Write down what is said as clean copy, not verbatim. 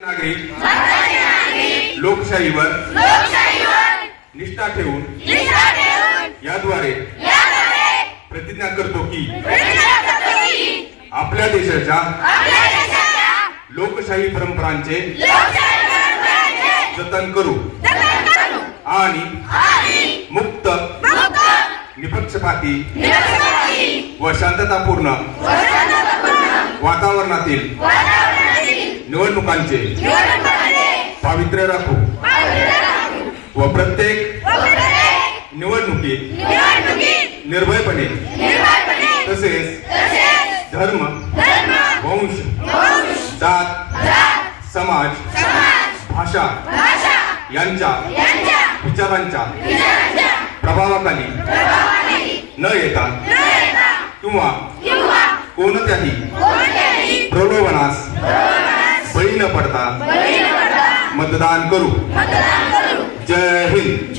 नागरिक लोकशाहीवर निष्ठा ठेवून याद्वारे प्रतिज्ञा करतो की आपल्या देशाच्या लोकशाही परंपरांचे जतन करू आणि मुक्त निपक्षपाती व शांततापूर्ण वातावरणातील निवडणुकांचे पावित्र्य राखू व प्रत्येक निवडणुकीत निर्भयपणे तसेच धर्म वंश जात समाज भाषा यांच्या विचारांच्या प्रभावाखाली न येता किंवा कोणत्याही प्रलोभनास बळी न पडता मतदान करू. जय हिंद.